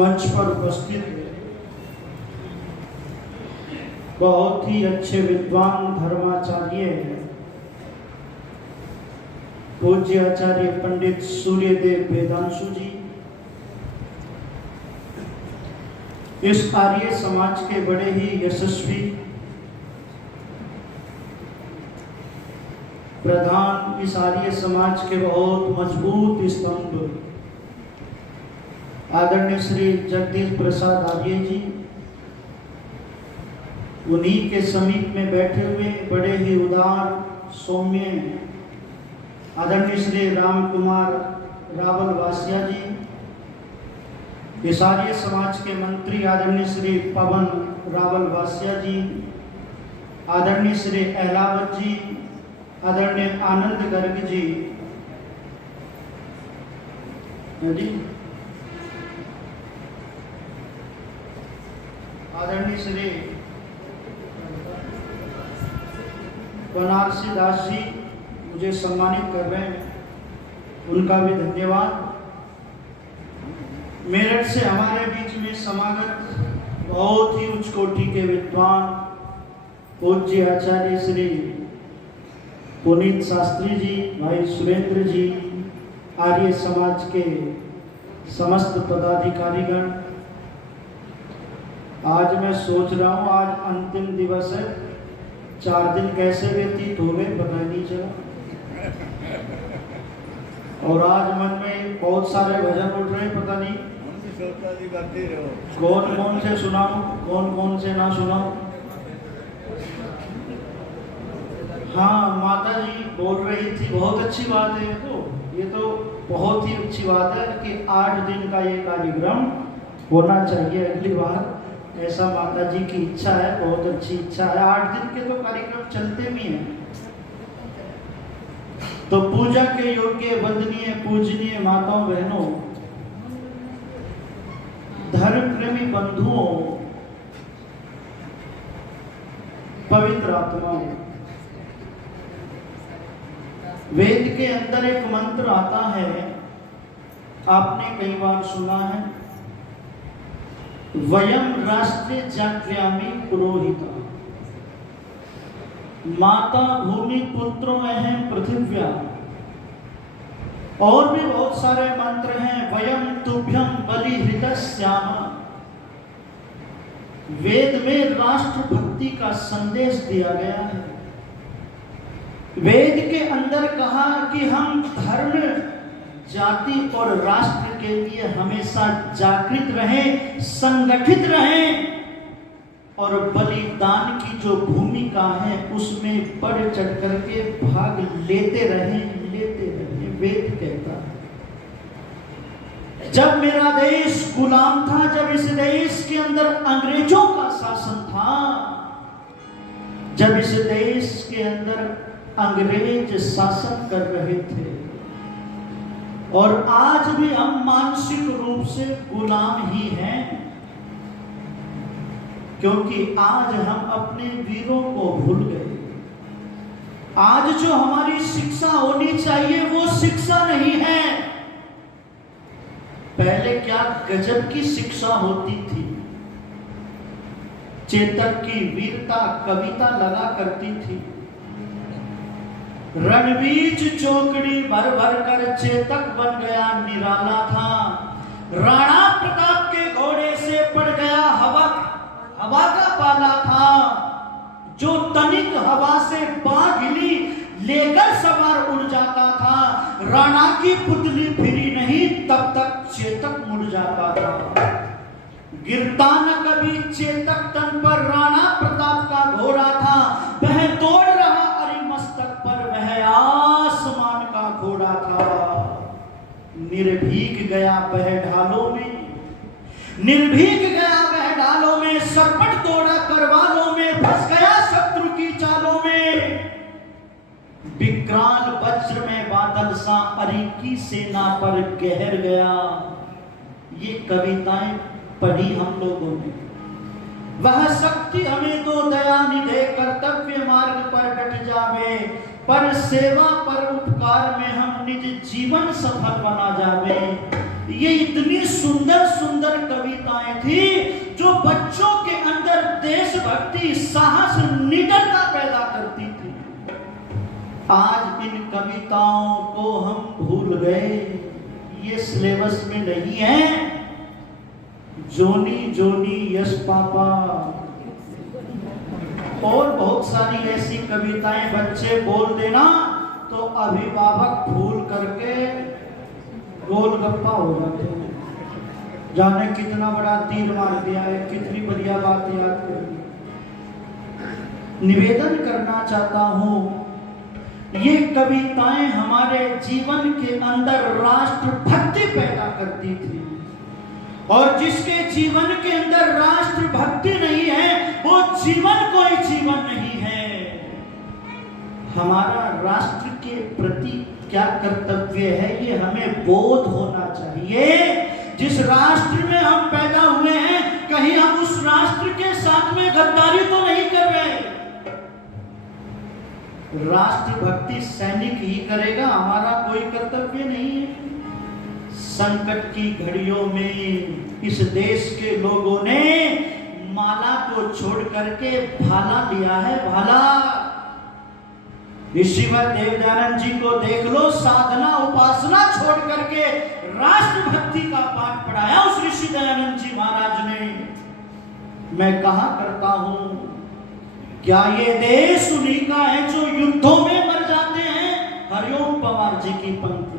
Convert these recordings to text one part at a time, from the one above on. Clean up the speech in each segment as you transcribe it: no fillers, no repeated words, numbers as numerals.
मंच पर उपस्थित बहुत ही अच्छे विद्वान धर्माचार्य पूज्य आचार्य पंडित सूर्यदेव वेदांशु जी, इस आर्य समाज के बड़े ही यशस्वी प्रधान, इस आर्य समाज के बहुत मजबूत स्तंभ आदरणीय श्री जगदीश प्रसाद आर्य जी, उन्हीं के समीप में बैठे हुए बड़े ही उदार सौम्य आदरणीय श्री राम कुमार रावल वासिया जी, इस आर्य समाज के मंत्री आदरणीय श्री पवन रावल वासिया जी, आदरणीय श्री अहलावत जी, आदरणीय आनंद गर्ग जी, आदरणीय श्री बनारसी दास जी मुझे सम्मानित कर रहे हैं, उनका भी धन्यवाद। मेरठ से हमारे बीच में समागत बहुत ही उच्च कोटि के विद्वान पूज्य आचार्य श्री पुनीत शास्त्री जी, भाई सुरेंद्र जी, आर्य समाज के समस्त पदाधिकारीगण, आज मैं सोच रहा हूँ आज अंतिम दिवस है, 4 दिन कैसे व्यतीत हो गए पता नहीं चला। और आज मन में बहुत सारे भजन उठ रहे हैं, पता नहीं कौन कौन से सुनाऊं, कौन कौन से ना सुनाऊं। हाँ, माता जी बोल रही थी, बहुत अच्छी बात है। ये तो बहुत ही अच्छी बात है कि 8 दिन का ये कार्यक्रम होना चाहिए अगली बार, ऐसा माता जी की इच्छा है, बहुत अच्छी इच्छा है। 8 दिन के तो कार्यक्रम चलते भी हैं। तो पूजा के योग्य वंदनीय पूजनीय माताओं बहनों, धर्म प्रेमी बंधुओं, पवित्र आत्माओं, वेद के अंदर एक मंत्र आता है, आपने कई बार सुना है, वयम राष्ट्रे जाग्यामि पुरोहिता, माता भूमि पुत्रो अहम पृथिव्या। और भी बहुत सारे मंत्र हैं, वयम तुभ्यम बलि हृदयस्याम। वेद में राष्ट्र भक्ति का संदेश दिया गया है। वेद के अंदर कहा कि हम धर्म, जाति और राष्ट्र के लिए हमेशा जागृत रहें, संगठित रहें और बलिदान की जो भूमिका है उसमें बढ़ चढ़ करके भाग लेते रहें। वेद कहता है, जब मेरा देश गुलाम था, जब इस देश के अंदर अंग्रेजों का शासन था, जब इस देश के अंदर अंग्रेज शासन कर रहे थे, और आज भी हम मानसिक रूप से गुलाम ही हैं, क्योंकि आज हम अपने वीरों को भूल गए। आज जो हमारी शिक्षा होनी चाहिए वो शिक्षा नहीं है। पहले क्या गजब की शिक्षा होती थी। चेतक की वीरता कविता लगा करती थी। रणबीच चौकड़ी भर भर कर चेतक बन गया निराला था। राणा प्रताप के घोड़े से पड़ गया हवा का पाला था। जो तनिक हवा से बाग हिली लेकर सवार उड़ जाता था। राणा की पुतली फिरी नहीं तब तक चेतक मुड़ जाता था। गिरता न कभी चेतक तन पर राणा प्रताप का घोड़ा था। वह दौड़ रहा अरिमस्तक पर, वह आसमान का घोड़ा था। निर्भीग गया वह ढालों में, निर्भीग गया वह ढालों में, सरपट दौड़ा करवालों में, फंस गया शत्रु की चालों में। विक्रांत वज्र में बादल सा अरिकी सेना पर गहर गया। ये कविताएं पढ़ी हम लोगों ने। वह शक्ति हमें दो दया निधे, कर्तव्य मार्ग पर डट जावे, पर सेवा पर उपकार में हम निज जीवन सफल बना जावे। ये इतनी सुंदर सुंदर कविताएं थी जो बच्चों के अंदर देशभक्ति, साहस, निडरता पैदा करती थी। आज इन कविताओं को हम भूल गए, ये सिलेबस में नहीं है। जोनी जोनी यश पापा और बहुत सारी ऐसी कविताएं बच्चे बोल देना तो अभिभावक भूल करके गोलगप्पा हो जाते हैं। जाने कितना बड़ा तीर मार दिया है, कितनी बढ़िया बात याद कर दी। निवेदन करना चाहता हूं, ये कविताएं हमारे जीवन के अंदर राष्ट्रभक्ति पैदा करती थी, और जिसके जीवन के अंदर राष्ट्रभक्ति नहीं है वो जीवन कोई जीवन नहीं है। हमारा राष्ट्र के प्रति क्या कर्तव्य है ये हमें बोध होना चाहिए। जिस राष्ट्र में हम पैदा हुए हैं कहीं हम उस राष्ट्र के साथ में गद्दारी तो नहीं कर रहे। राष्ट्रभक्ति सैनिक ही करेगा, हमारा कोई कर्तव्य नहीं है। संकट की घड़ियों में इस देश के लोगों ने माला को छोड़ करके भाला लिया है, भाला। ऋषिवर देवदयानंद जी को देख लो, साधना उपासना छोड़ करके राष्ट्रभक्ति का पाठ पढ़ाया उस ऋषि दयानंद जी महाराज ने। मैं कहा करता हूं, क्या ये देश उन्हीं का है जो युद्धों में मर जाते हैं? हरिओम पवार जी की पंक्ति।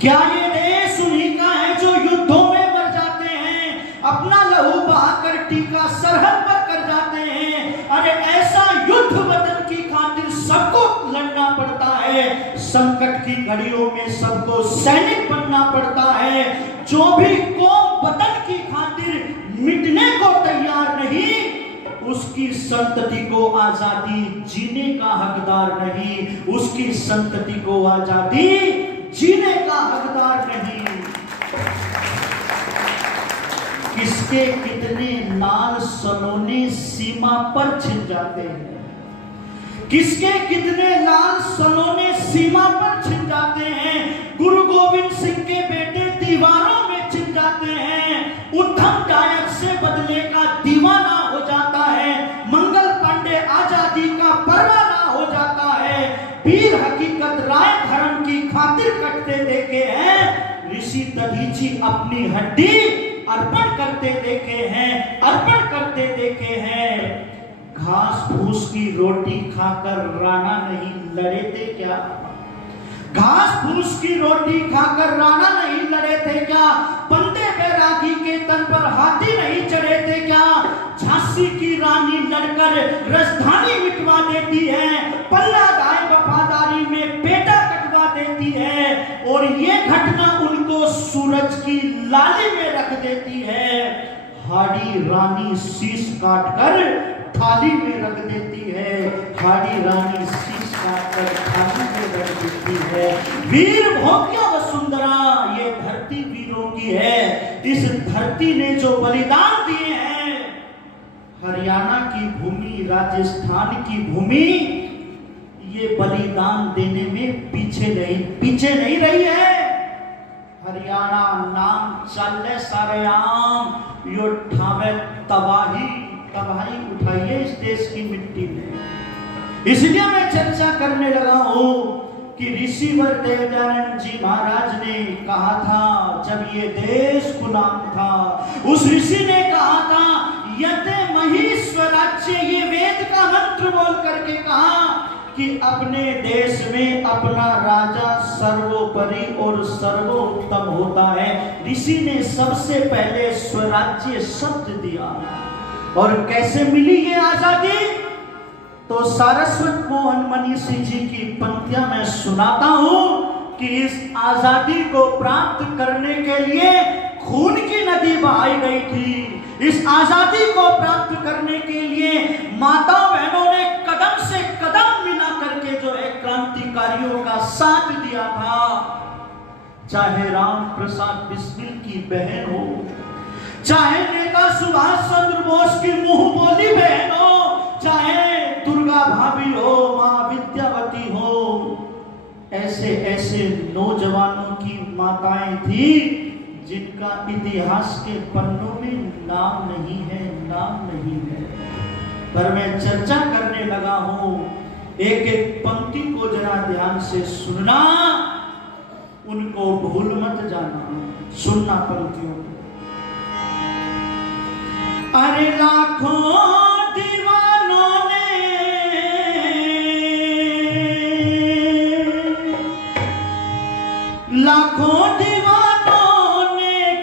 क्या ये देश उन्हीं का है जो युद्धों में मर जाते हैं, अपना लहू बहाकर टीका सरहद पर कर जाते हैं? अरे ऐसा युद्ध वतन की खातिर सबको लड़ना पड़ता है। संकट की घड़ियों में सबको सैनिक बनना पड़ता है। जो भी कौम वतन की खातिर मिटने को तैयार नहीं, उसकी संतति को आजादी जीने का हकदार नहीं, उसकी संतति को आजादी जीने का हकदार नहीं। किसके कितने लाल सलोने सीमा पर छिन जाते हैं, किसके कितने लाल सलोने सीमा पर छिन जाते हैं। गुरु गोविंद सिंह के बेटे दीवारों में छिन जाते हैं। उद्धम डायर से बदले का दीवाना हो जाता है। मंगल पांडे आजादी का परवाना हो जाता है। वीर हकीकत राय धर्म की खातिर कटते देखे हैं। ऋषि दधीची अपनी हड्डी अर्पण करते देखे हैं, अर्पण करते देखे हैं। घास फूस की रोटी खाकर राणा नहीं लड़े थे क्या? घास फूस की रोटी खाकर राणा नहीं लड़े थे क्या? बंदे बैरागी के तन पर हाथी नहीं चढ़े थे क्या? झांसी की रानी लड़कर राजधानी मिटवा देती है, पल्ला दाए वफादारी में बेटा कटवा देती है, और ये घटना उनको सूरज की लाली में रख देती है। हाड़ी रानी शीश काटकर थाली में रख देती है, हाड़ी रानी शीश काटकर थाली में रख देती है। वीर भोग्य वसुंधरा ये धरती वीरों की है। इस धरती ने जो बलिदान दिए हैं, हरियाणा की भूमि, राजस्थान की भूमि, ये बलिदान देने में पीछे नहीं रही है। हरियाणा नाम चले सारे आम, यो ठावे तबाही उठाइए इस देश की मिट्टी में। इसलिए मैं चर्चा करने लगा हूं कि ऋषिवर देवदयानंद जी महाराज ने कहा था, जब ये देश गुलाम था, उस ऋषि ने कहा था, यते मही स्वराज्य, ये वेद का मंत्र बोल करके कहा कि अपने देश में अपना राजा सर्वोपरि और सर्वोत्तम होता है। ऋषि ने सबसे पहले स्वराज्य शब्द दिया। और कैसे मिली ये आजादी? तो सारस्वत मोहन मनीषी जी की पंक्तियां मैं सुनाता हूं कि इस आजादी को प्राप्त करने के लिए खून की नदी बहाई गई थी। इस आजादी को प्राप्त करने के लिए माता बहनों ने कदम से कदम मिला करके जो है क्रांतिकारियों का साथ दिया था। चाहे राम प्रसाद बिस्मिल की बहन हो, चाहे नेता सुभाष चंद्र बोस की मुंह बोली बहन हो, चाहे दुर्गा भाभी हो, मां विद्यावती हो, ऐसे ऐसे ऐसे नौजवानों की माताएं थी जिनका इतिहास के पन्नों में नाम नहीं है, नाम नहीं है। पर मैं चर्चा करने लगा हूं, एक एक पंक्ति को जरा ध्यान से सुनना, उनको भूल मत जाना, सुनना पंक्तियों को। अरे लाखों दीवानों ने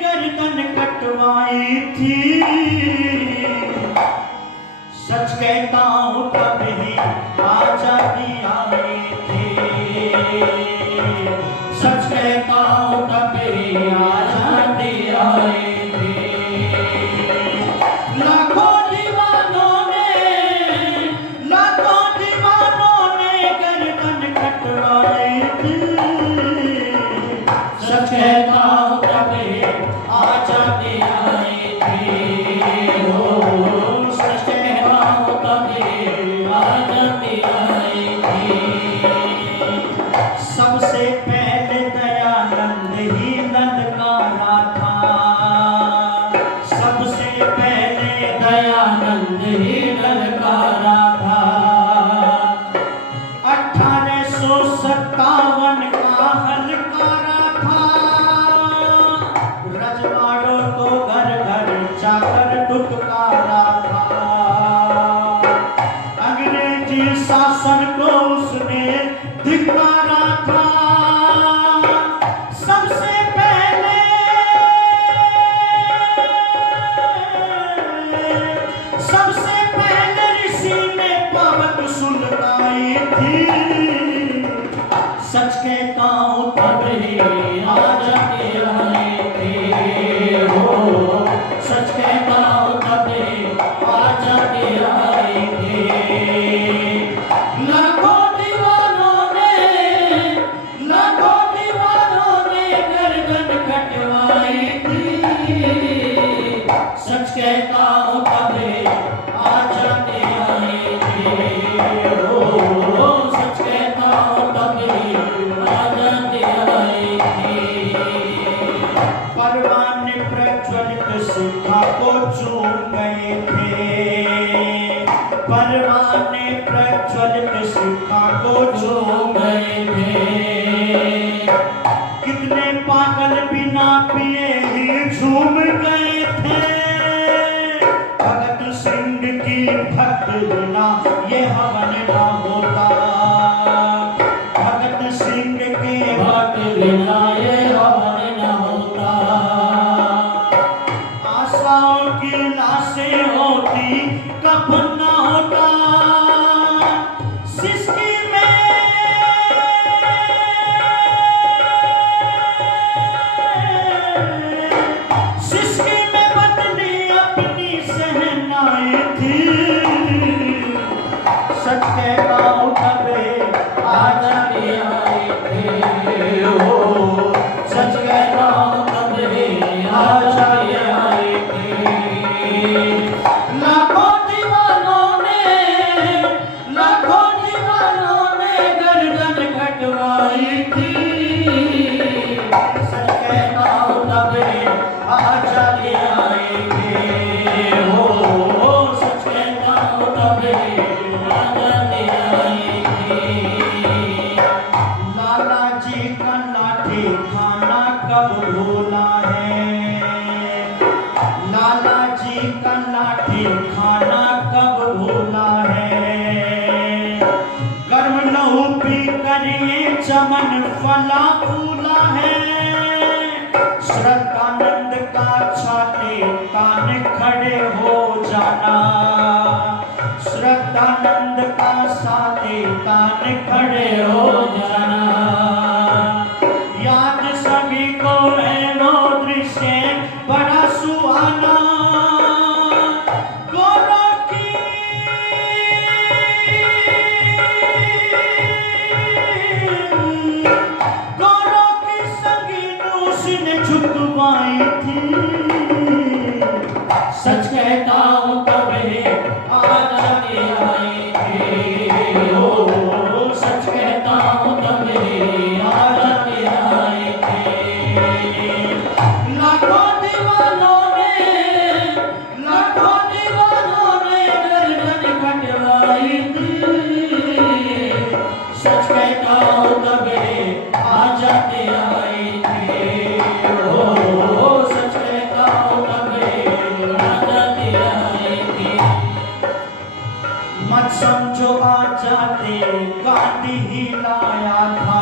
गर्दन कटवाई थी, सच कहता हूं कभी आजादी आई थी, सच कहता हूं कभी आजादी आई थी। लाखों दीवानों ने गर्दन कटवाई थी, सच कहता हूं कभी आजादी आई थी, हो सच कहता हूं कभी आजादी आई थी। सबसे पहले दयानंद ही ललकारा था, सबसे पहले दयानंद ही ललकारा था। 1857 का हलकारा था, रजवाड़ों को घर घर जाकर दुत्कारा था। अंग्रेजी शासन को उसने धिक्कारा था। सबसे पहले ऋषि ने पावक सुलगाई थी, सच कहता हूं कभी आजादी आई थी, हो सच कहता हूं कभी आजादी आई थी। लाखों दीवानों ने गर्दन कटवाई थी, सच कहता हूं कभी आजादी आई थी, हो सच कहता हूं कभी आजादी आई थी। परवाने प्रज्वलित शिखा को चूम गए थे, परवाने प्रज्वलित शिखा को चूम गए थे। कितने पागल बिना पिए ही झूम गए थे। भगत सिंह की भक्त बिना ये हवन ना होता, भगत सिंह के भक्त बिना ये हवन ना होता। आशाओं की लाशें होती कफन ना होता, सिसकी में बदली अपनी सहनाई थी, सच कहता हूं कभी आजादी आई थी, हो सच कहता हूं कभी आजादी आई थी। लाखों दीवानों ने गर्दन कटवाई थी, सच कहता हूं कभी आजादी आई थी, हो सच कहता हूं कभी आजादी आई थी। लाला जी का लाठी खाना कब भूला है, लाला जी का लाठी खाना कब भूला है। गर्म लहू पी कर ये चमन फला फूला है, श्रद्धानंद का छाती तान खड़े हो जाना, श्रद्धानंद का छाती तान खड़े हो जाना। याद सभी को है वो दृश्य बड़ा सुहाना, गोरों की संगीन उसने झुकवाई थी, सच कहता हूं कभी आजादी आई थी, हो सच कहता हूं मत समझो आ जाते गांधी ही लाया था।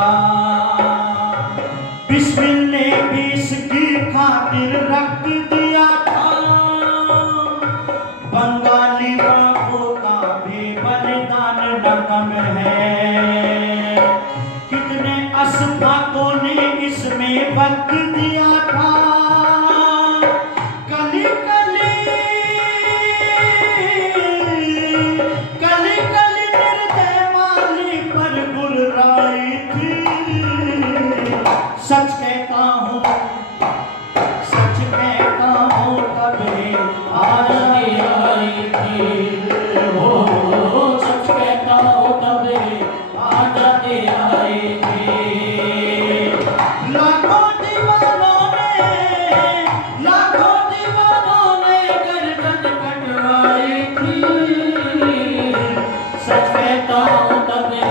बिस्मिल ने भी इसकी खातिर रख दिया था। बंगाली बाबू का भी बलिदान नकम है। कितने असफाकों ने इसमें वक्त दिया था। कली कली कली कली निर्दय माली पर गुर्राई थी। सच कहता हूँ तबे आजादी आई थी। हो सच कहता हूँ तबे आजादी आई थी। लाखों दीवानों ने गर्दन कटवाई थी। सच कहता हूँ तबे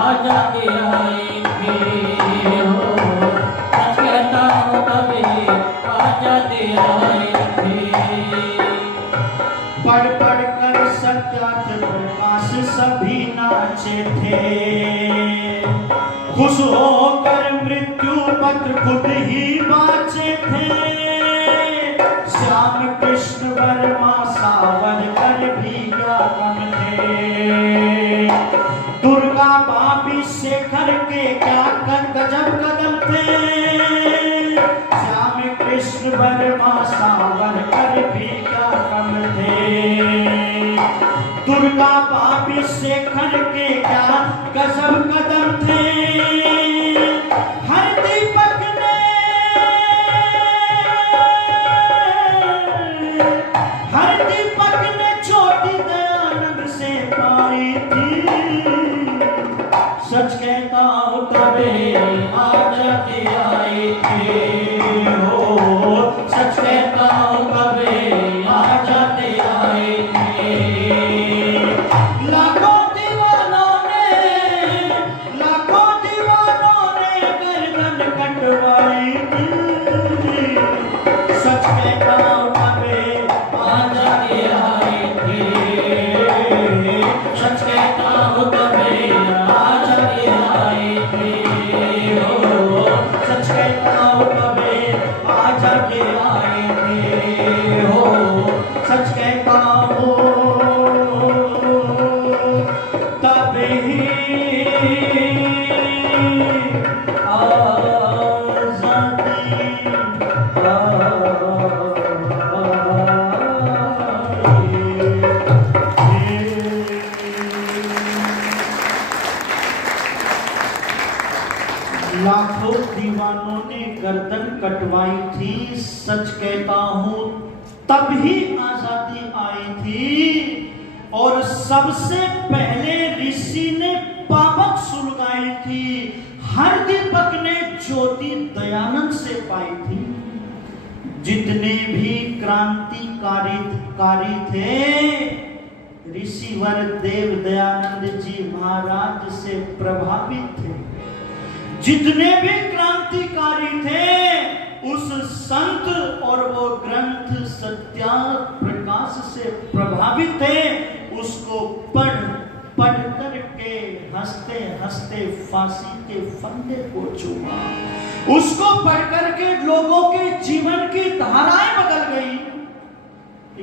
आजादी आई थी। हो सच कहता हूँ तबे आजादी आई थी। पढ़ पढ़ कर सत्यार्थ प्रकाश सभी नाचे थे। खुश होकर मृत्यु पत्र खुद ही बाचे थे। श्याम कृष्ण वर्मा सावरकर भी क्या कम थे। दुर्गा भाभी शेखर के क्या गजब कदम थे। श्याम कृष्ण वर्मा सावरकर भी क्या कम थे। दुर्गा भाभी शेखर के क्या गजब कदम थे। हर दीपक ने छोटी दयानंद से पाई थी। सच कहता हूँ तबे आजादी आई थी। हो सच कहता हूँ तबे आजादी आई थी। लाखों दीवानों ने गर्दन कटवाई थी। सच कहता हूँ तबे आजादी आई थी। सच कहता हूँ तबे आजादी आई थी। हो सच कहता हूँ तबे आजादी आई थी। हो सच कहता हूँ तबे लाखों दीवानों ने गर्दन कटवाई थी। सच कहता हूँ तब ही आजादी आई थी। और सबसे पहले ऋषि ने पाबक सुलगाई थी। हर दीपक ने ज्योति दयानंद से पाई थी। जितने भी क्रांतिकारी थे ऋषिवर देव दयानंद जी महाराज से प्रभावित थे। जितने भी क्रांतिकारी थे उस संत और वो ग्रंथ सत्यार्थ प्रकाश से प्रभावित थे। उसको पढ़ करके हंसते हंसते फांसी के फंदे को चूमा। उसको पढ़ करके लोगों के जीवन की धाराएं बदल गई।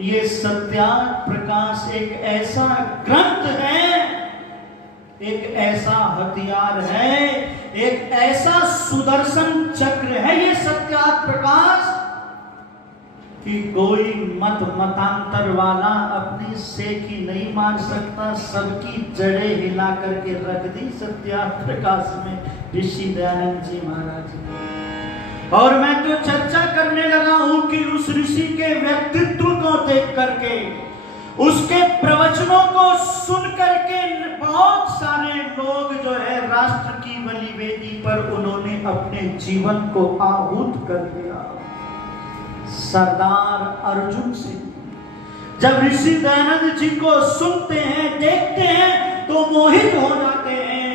ये सत्यार्थ प्रकाश एक ऐसा ग्रंथ है, एक ऐसा हथियार है, एक ऐसा सुदर्शन चक्र है ये सत्यार्थ प्रकाश कि कोई मतांतर वाला अपनी सेकी नहीं मार सकता। सबकी जड़ें हिला करके रख दी सत्यार्थ प्रकाश में ऋषि दयानंद जी महाराज ने। और मैं तो चर्चा करने लगा हूं कि उस ऋषि के व्यक्तित्व को देख करके, उसके प्रवचनों को सुन करके बहुत सारे लोग जो है राष्ट्र की बलि वेदी पर उन्होंने अपने जीवन को आहूत कर दिया। सरदार अर्जुन सिंह जब ऋषि दयानंद जी को सुनते हैं, देखते हैं तो मोहित हो जाते हैं।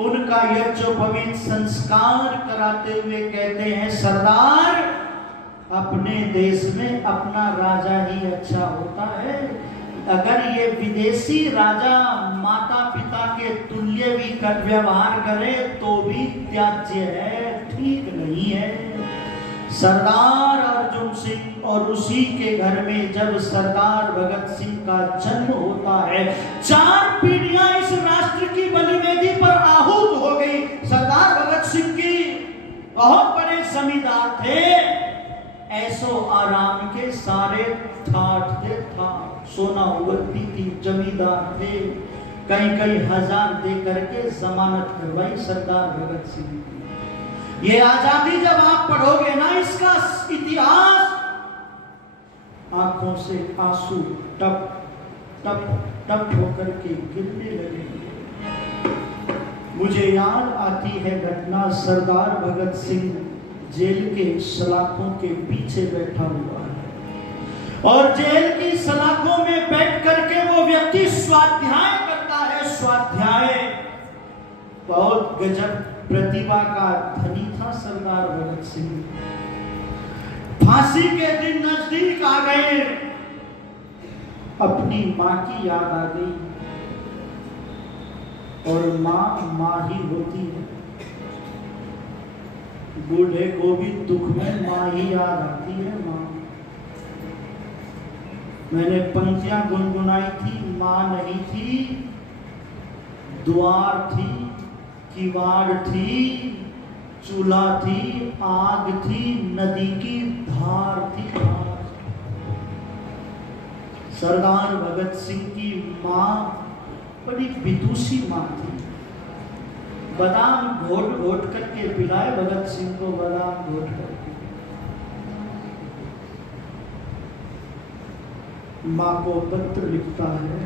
उनका यज्ञोपवीत संस्कार कराते हुए कहते हैं, सरदार अपने देश में अपना राजा ही अच्छा होता है, अगर ये विदेशी राजा माता पिता के तुल्य भी कर व्यवहार करे तो भी त्याज्य है, ठीक नहीं है। सरदार अर्जुन सिंह और उसी के घर में जब सरदार भगत सिंह का जन्म होता है, 4 पीढ़ियां इस राष्ट्र की बलिवेदी पर आहूत हो गई। सरदार भगत सिंह की बहुत बड़े जमींदार थे, ऐसो आराम के सारे ठाठ थे, था सोना उगलती थी, जमींदार थे, कई हजार दे करके जमानत करवाई सरदार भगत सिंह की। ये आजादी जब आप पढ़ोगे ना इसका इतिहास, आंखों से आंसू टप टप टप होकर के गिरने लगेंगे। मुझे याद आती है घटना, सरदार भगत सिंह जेल के सलाखों के पीछे बैठा हुआ है और जेल की सलाखों में बैठ करके वो व्यक्ति स्वाध्याय करता है। स्वाध्याय बहुत गजब प्रतिभा का धनी था सरदार भगत सिंह। फांसी के दिन नजदीक आ गए, अपनी मां की याद आ गई और मां ही होती है, बूढ़े को भी दुख में मां ही याद आती है। मां, मैंने पंक्तियां गुनगुनाई थी, मां नहीं थी, द्वार थी, किवाड़ थी, चूल्हा थी, आग थी, नदी की धार थी, धार। सरदार भगत सिंह की मां बड़ी विदुषी मां थी। बादाम घोट घोट करके पिलाए भगत सिंह को, बादाम घोट करके। मां को पत्र लिखता है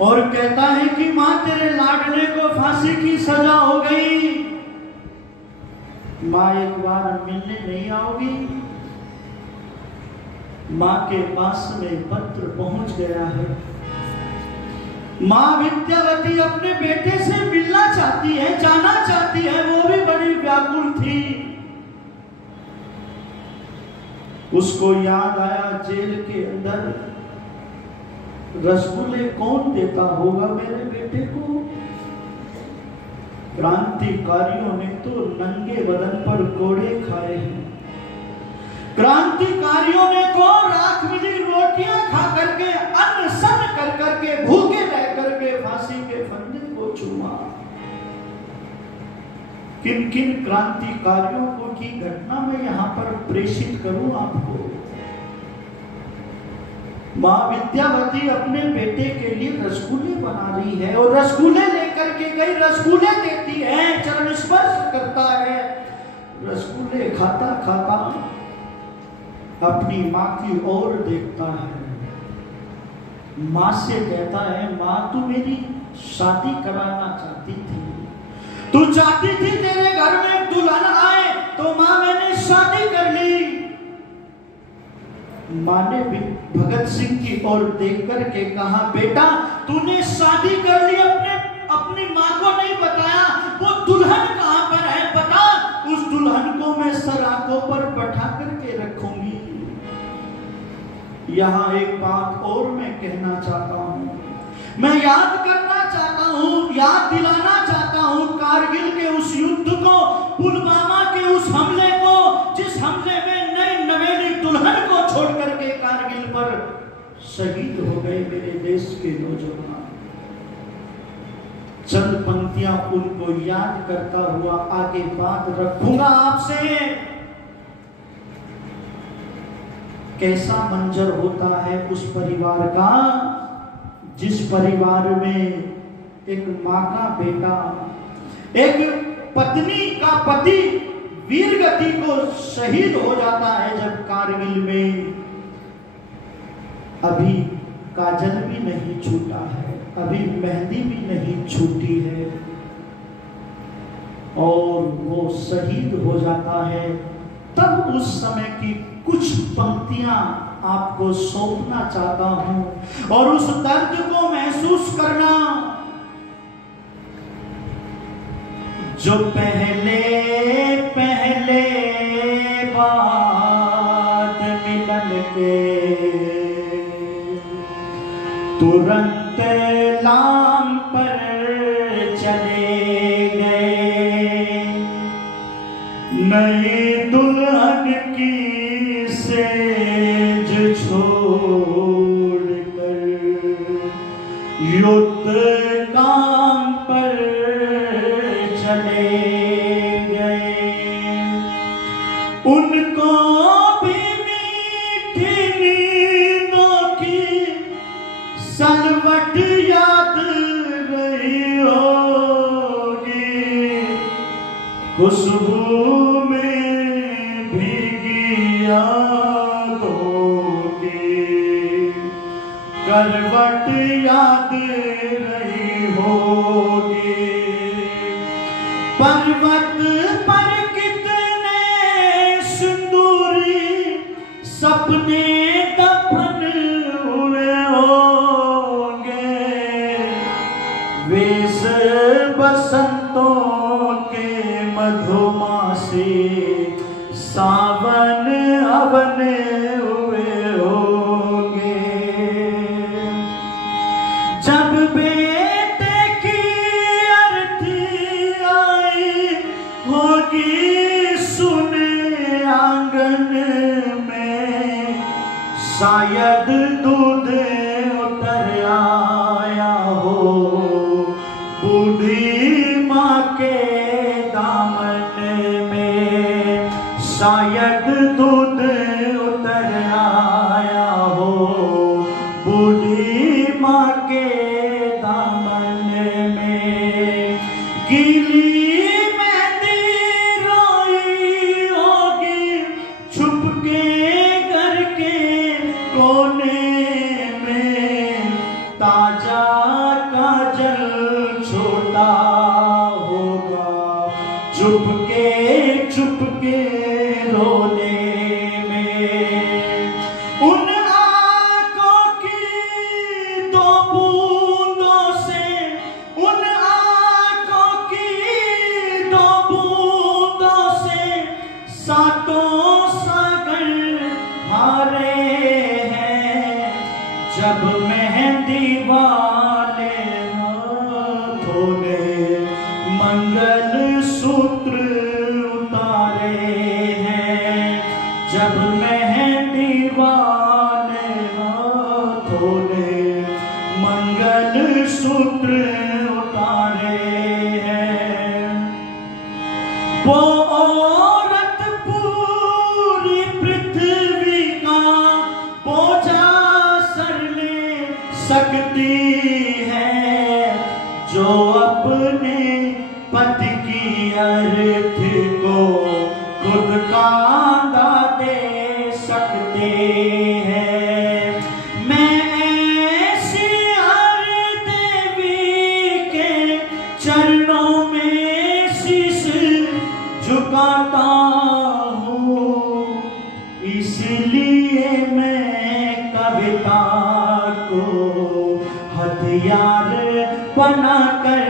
और कहता है कि मां तेरे लाडले को फांसी की सजा हो गई, मां एक बार मिलने नहीं आओगी। मां के पास में पत्र पहुंच गया है। मां विद्यावती अपने बेटे से मिलना चाहती है, जाना चाहती है, वो भी बड़ी व्याकुल थी। उसको याद आया जेल के अंदर रसगुल्ले कौन देता होगा मेरे बेटे को। क्रांतिकारियों ने तो नंगे बदन पर कोड़े खाए हैं, क्रांतिकारियों ने तो राख मिली रोटियां खा करके, अन्न सन कर करके, भूखे रह करके फांसी के फंदे को चूमा। किन किन क्रांतिकारियों को की घटना मैं यहां पर प्रेषित करूं आपको। मां विद्यावती अपने बेटे के लिए रसगुल्ले बना रही है और रसगुल्ले लेकर के गई, रसगुल्ले देती है, चरण स्पर्श करता है, रसगुल्ले खाता खाता अपनी मां की ओर देखता है। मां से कहता है, मां तू मेरी शादी कराना चाहती थी, तू चाहती थी तेरे घर में दुल्हन आए, तो मां मैंने शादी कर ली। मां ने भी भगत सिंह की ओर देख करके कहा, बेटा तूने शादी कर ली, अपनी मां को नहीं बताया, वो दुल्हन कहां पर है पता, उस दुल्हन को मैं सराखों पर बैठा करके रखूंगी। यहां एक बात और मैं कहना चाहता हूं, मैं याद करना चाहता हूं, याद दिलाना चाहता हूं कारगिल के उस युद्ध को, पुलवामा के उस हमले को, जिस हमले में नई नवेली दुल्हन को छोड़ करके कारगिल पर शहीद हो गए मेरे देश के नौजवान। चंद पंक्तियां उनको याद करता हुआ आगे बात रखूंगा आपसे। कैसा मंजर होता है उस परिवार का जिस परिवार में एक मां का बेटा, एक पत्नी का पति वीरगति को शहीद हो जाता है। जब कारगिल में अभी काजल भी नहीं छूटा है, अभी मेहंदी भी नहीं छूटी है और वो शहीद हो जाता है, तब उस समय की कुछ पंक्तियां आपको सौंपना चाहता हूं और उस दर्द को महसूस करना जो पहले पहले बाद मिलन के तुरंत लाम पर चले गए। नई दुल्हन की सेज छोड़ कर युद्ध काम पर चले गए। उनको भी मीठी नींदों की सलवट याद रही होगी। खुशबू में भीगी यादों की करवट याद रही होगी। पर्वत पर कितने सिंदूरी सपने दफन हुए होंगे। वेश बसंतों के मधुमासी सावन हवन हुए होंगे। जब बेटे की अर्थी आई होगी सुने आंगन में, शायद दूध उतर आया हो बूढ़ी माँ के दामन में। शायद दूध उतर आया हो बूढ़ी माँ के दामन में। गीली मेहंदी रोई होगी छुपके घर के कोने में। ताजा काजल छोटा होगा चुपके चुपके रोने में। उन आंखों की दो बूंदों से, उन आंखों की दो बूंदों से सातों सागर हारे हैं। जब मेहंदी वाले हाथों ने मंगल सूत्र उतारे हैं। जब मेहंदी वाले हाथों ने मंगल सूत्र उतारे हैं। वो औरत पूरी पृथ्वी का बोझा सर ले सकती है, जो अपने पति की अर्थ को खुद कांधा दे सकते हैं। मैं ऐसी हर देवी के चरणों में शीश झुकाता हूँ। इसलिए मैं कविता को हथियार बना कर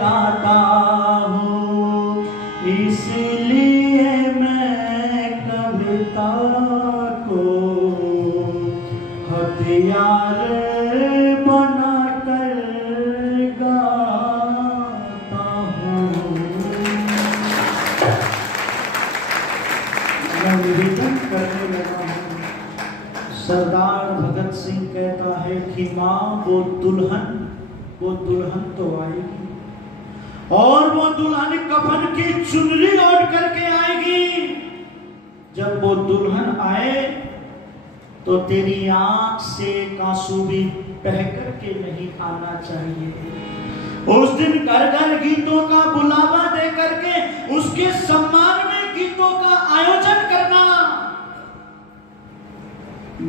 गाता हूँ। इसलिए मैं कविता को हथियार बना कर गाता हूँ। मैं निवेदन करने लगा हूँ। सरदार भगत सिंह कहता है कि माँ वो दुल्हन तो आएगी और वो दुल्हन कफन की चुनरी ओढ़ करके आएगी। जब वो दुल्हन आए तो तेरी आंख से एक आंसू भी बह करके नहीं आना चाहिए। उस दिन घर घर गीतों का बुलावा दे करके उसके सम्मान में गीतों का आयोजन करना।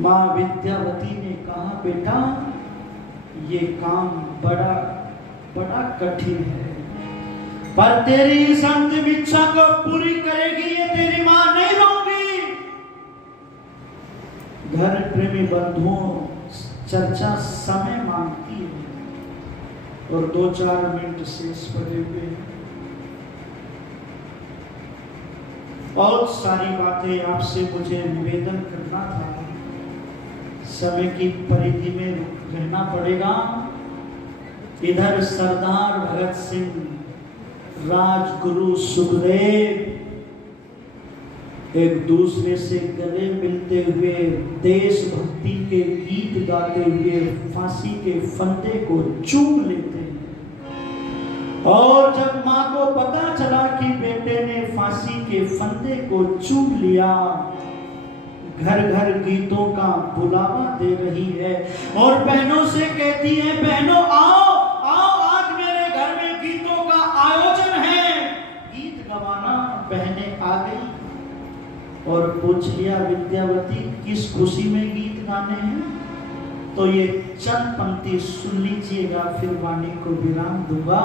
मां विद्यावती ने कहा बेटा ये काम बड़ा बड़ा कठिन है, पर तेरी इस अंतिम इच्छा को पूरी करेगी ये तेरी मां नहीं रहूंगी। घर प्रेमी बंधुओं चर्चा समय मांगती है और 2-4 मिनट शेष पड़े हुए। बहुत सारी बातें आपसे मुझे निवेदन करना था। समय की परिधि में रहना पड़ेगा। इधर सरदार भगत सिंह, राजगुरु सुखदेव एक दूसरे से गले मिलते हुए देशभक्ति के गीत गाते हुए फांसी के फंदे को चूम लेते हैं। और जब मां को पता चला कि बेटे ने फांसी के फंदे को चूम लिया, घर घर गीतों का बुलावा दे रही है और बहनों से कहती है, बहनों आओ आओ, आज मेरे घर में गीतों का आयोजन है, गीत गवाना। बहनें आ गई और पूछ लिया, विद्यावती किस खुशी में गीत गाने हैं? तो ये चंद पंक्ति सुन लीजिएगा, फिर वाणी को विराम दूंगा।